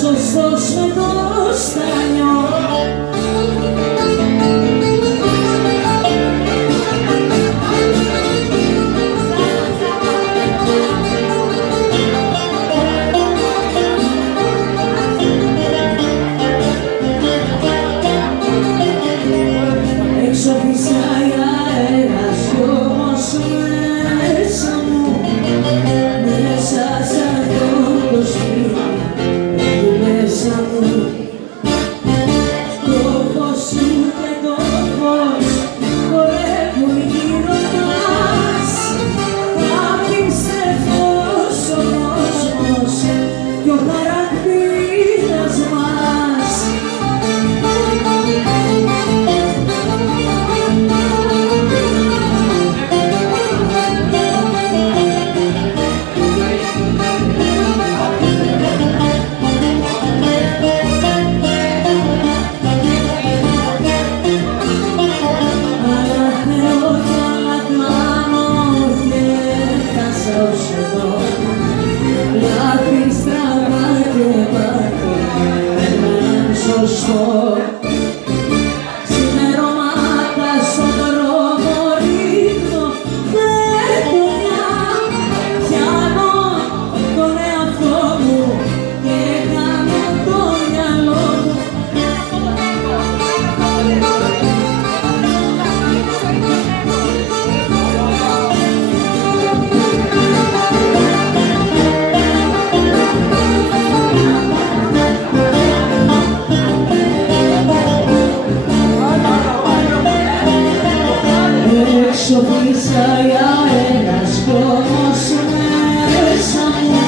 Σωστός με το στάνιο. Έξω φυσάει αέρας κι όμως μέσα μου, μέσα σε αυτό το σπίτι, μέσα μου το φως σου και το φως χορεύουν γύρω μας. Απίστευτος ο κόσμος κι ο χαρακτήρας μας. Ξημερώματα στον δρόμο ρίχνω φεύγουνια, πιάνω τον εαυτό μου και κάνω το μυαλό μου. Έξω φυσάει αέρας κι όμως μέσα μου,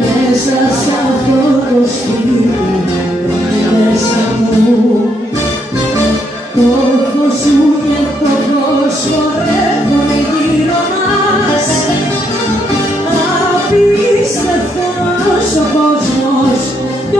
μέσα σ' αυτό το σπίτι, μέσα μου το φως σου και το φως χορεύουν γύρω μας. Απίστευτος ο κόσμος κι ο